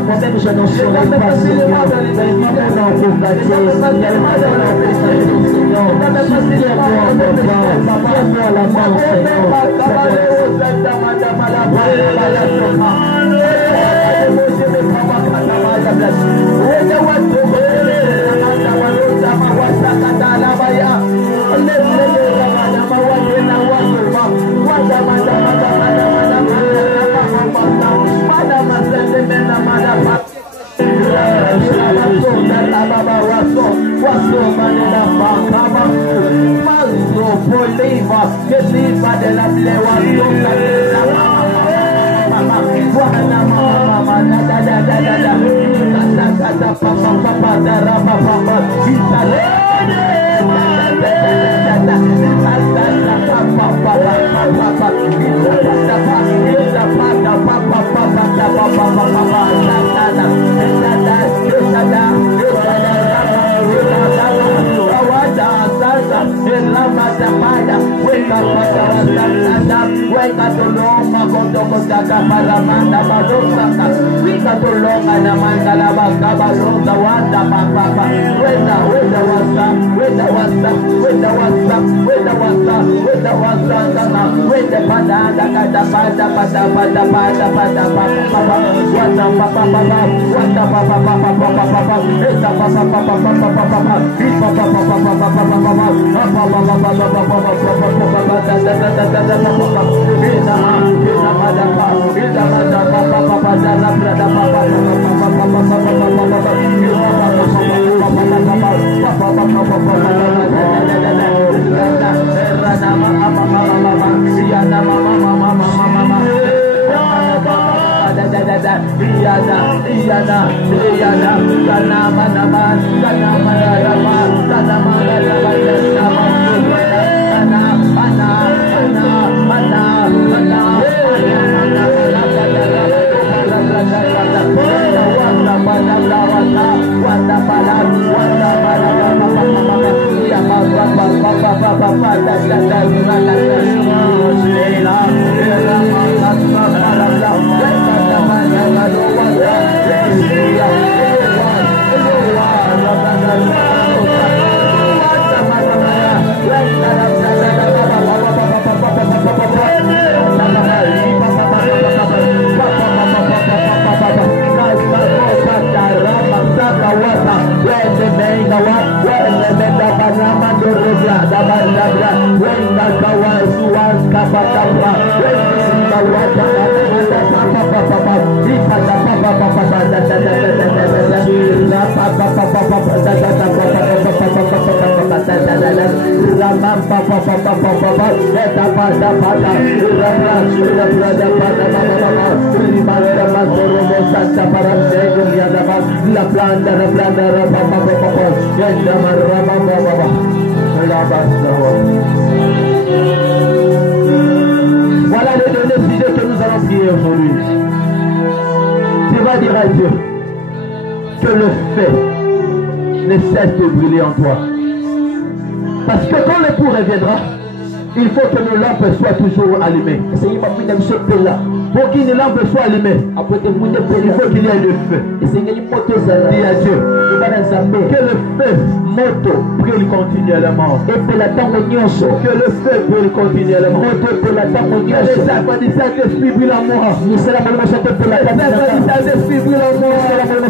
moi-même, je n'en serai pas, Seigneur. Soutiens-moi, la main, Voilà les derniers sujets que nous allons prier aujourd'hui. Tu vas dire à Dieu que le feu ne cesse de brûler en toi. Parce que quand l'époux reviendra, il faut que nos lampes soient toujours allumées. Pour qu'une lampe soit allumée, il faut qu'il y ait le feu. Dis à Dieu que le feu moto brûle continuellement. Que le feu brûle continuellement. Que les arbres du Saint-Esprit brûlent en moi. Les arbres du Saint-Esprit brûlent en moi. Les arbres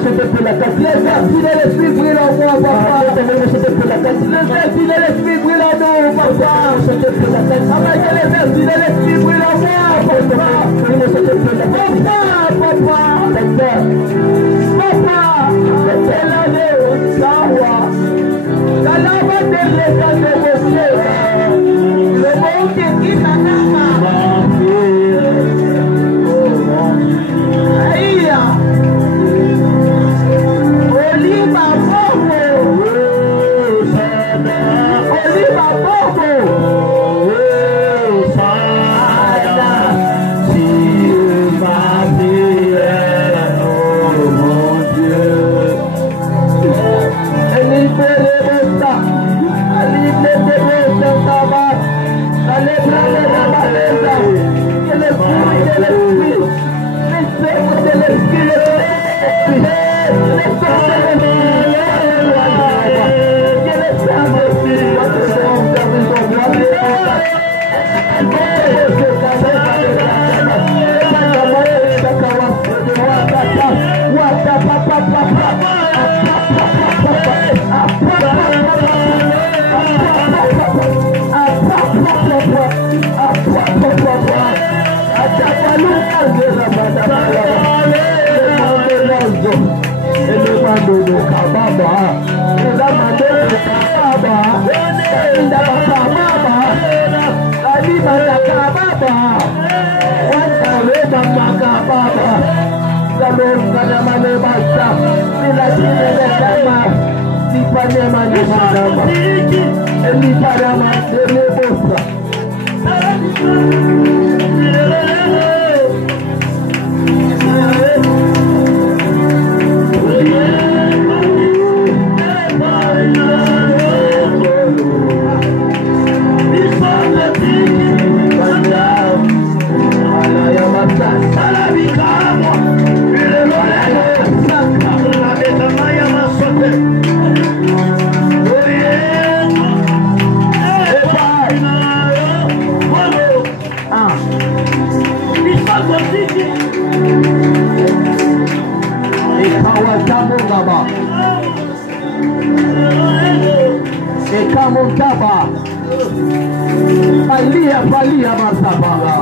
de l'Esprit brûlent en moi, papa. Les arbres de l'Esprit brûlent en nous, papa. Les arbres de l'Esprit brûlent en moi, papa. Ekamongaba. Ekamontaba. Palia palia martabala.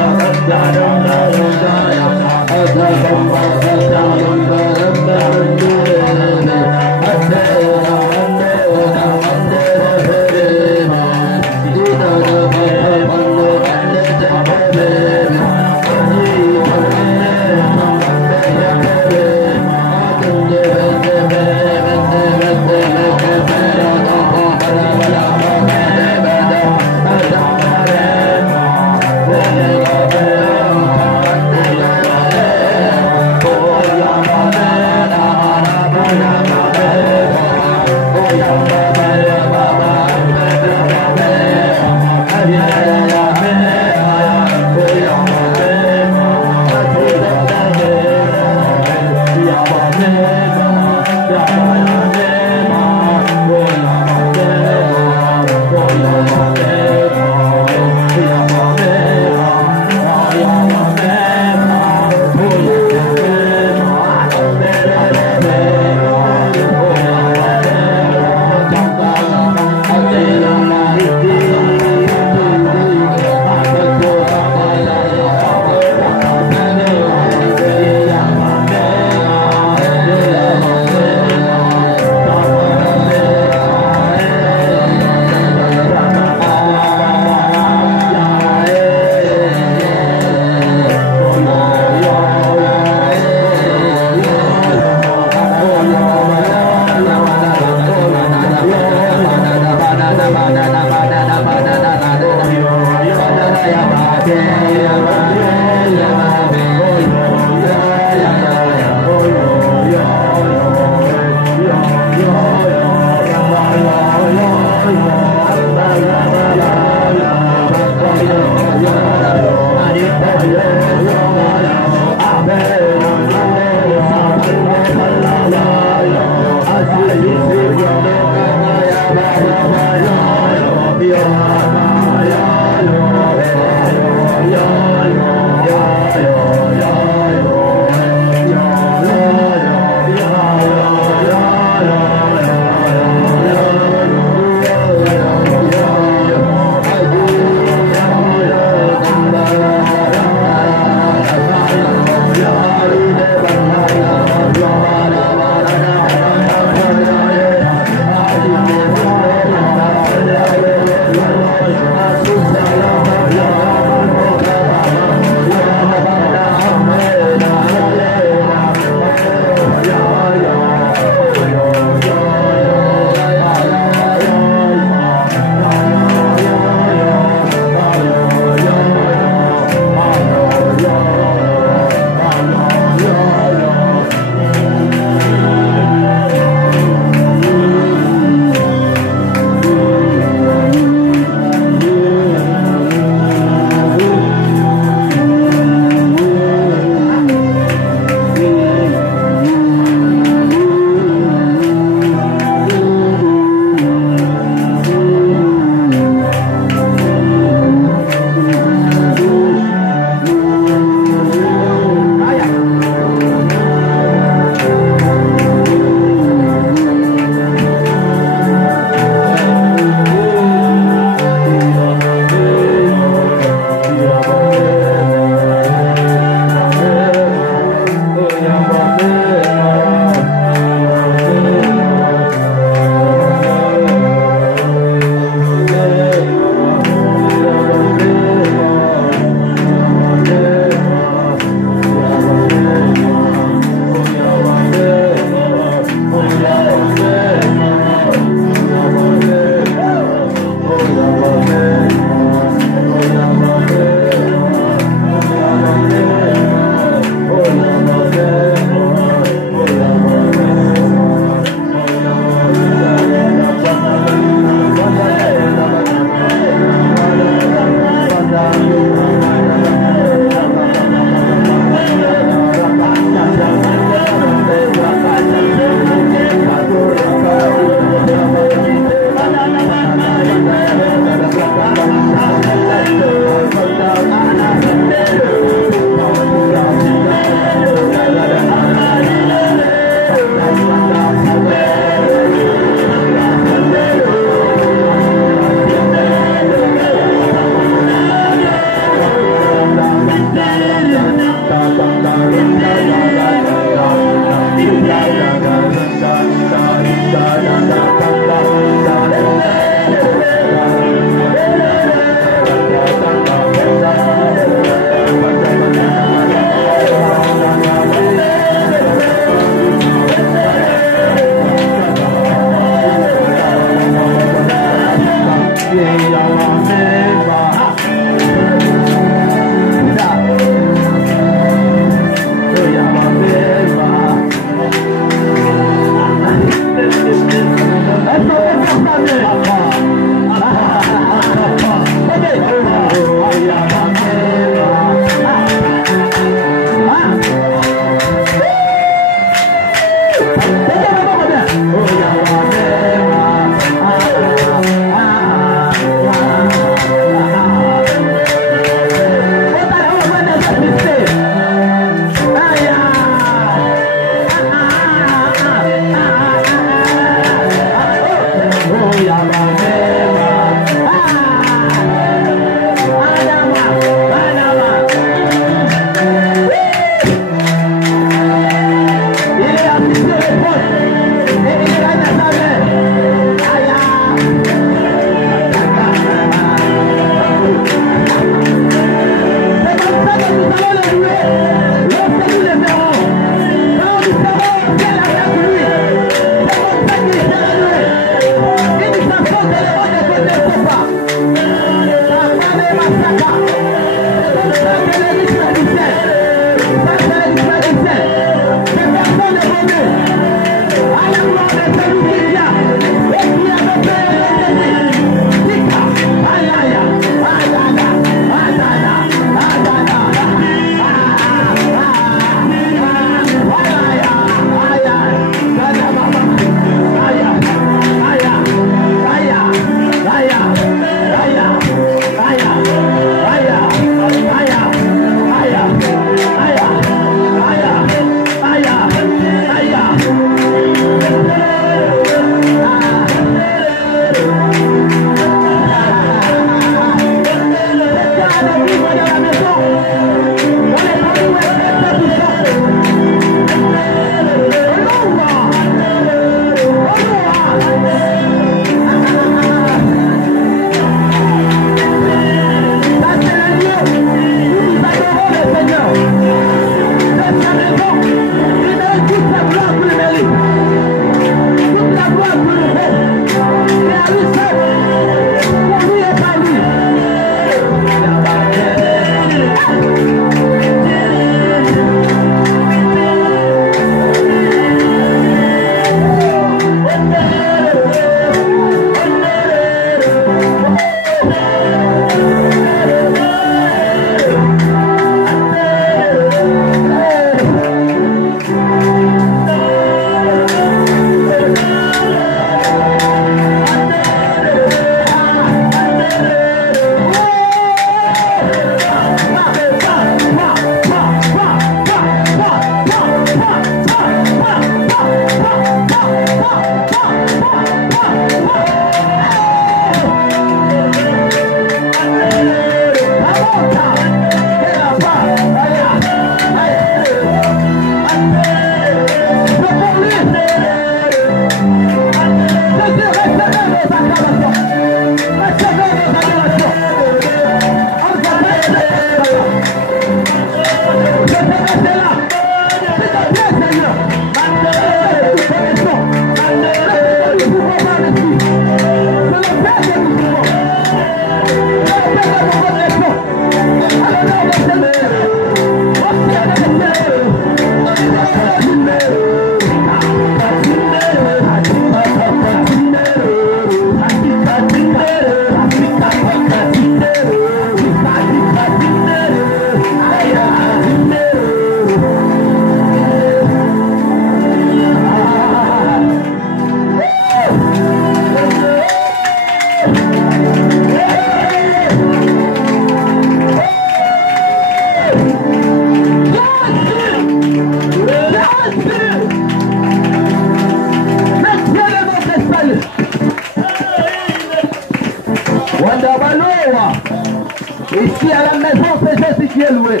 Ici à la maison, c'est Jésus qui est loué.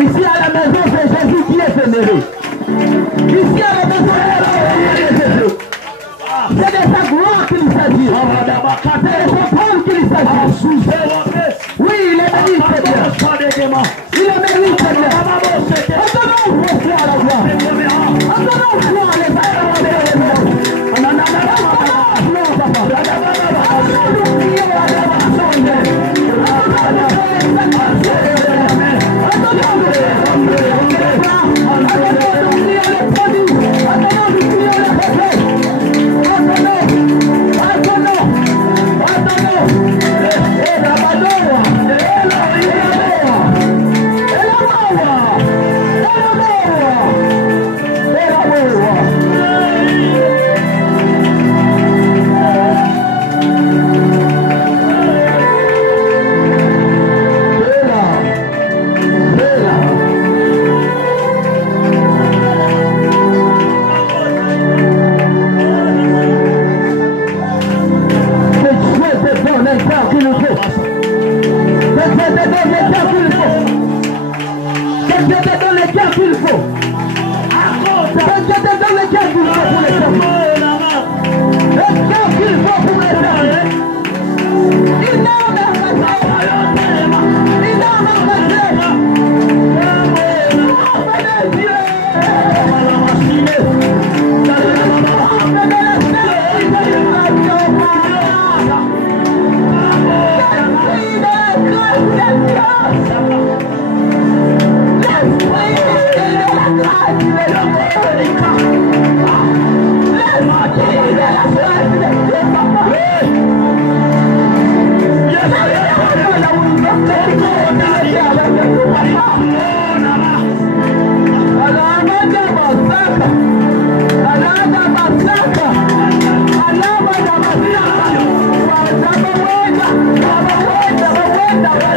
Ici à la maison, c'est Jésus qui est vénéré. Ici à la maison, c'est Jésus. C'est de sa gloire qu'il s'agit. C'est de son trône qu'il s'agit. Oui, il est béni, Seigneur. Il est béni, Seigneur. Attendons, reçois la gloire. Attendons, gloire les frères et les sœurs. Attendons, gloire, papa. Attendons, nous prions à l'adoration.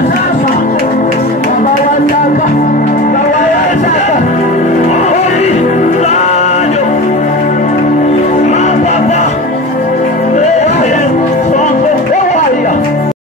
Alama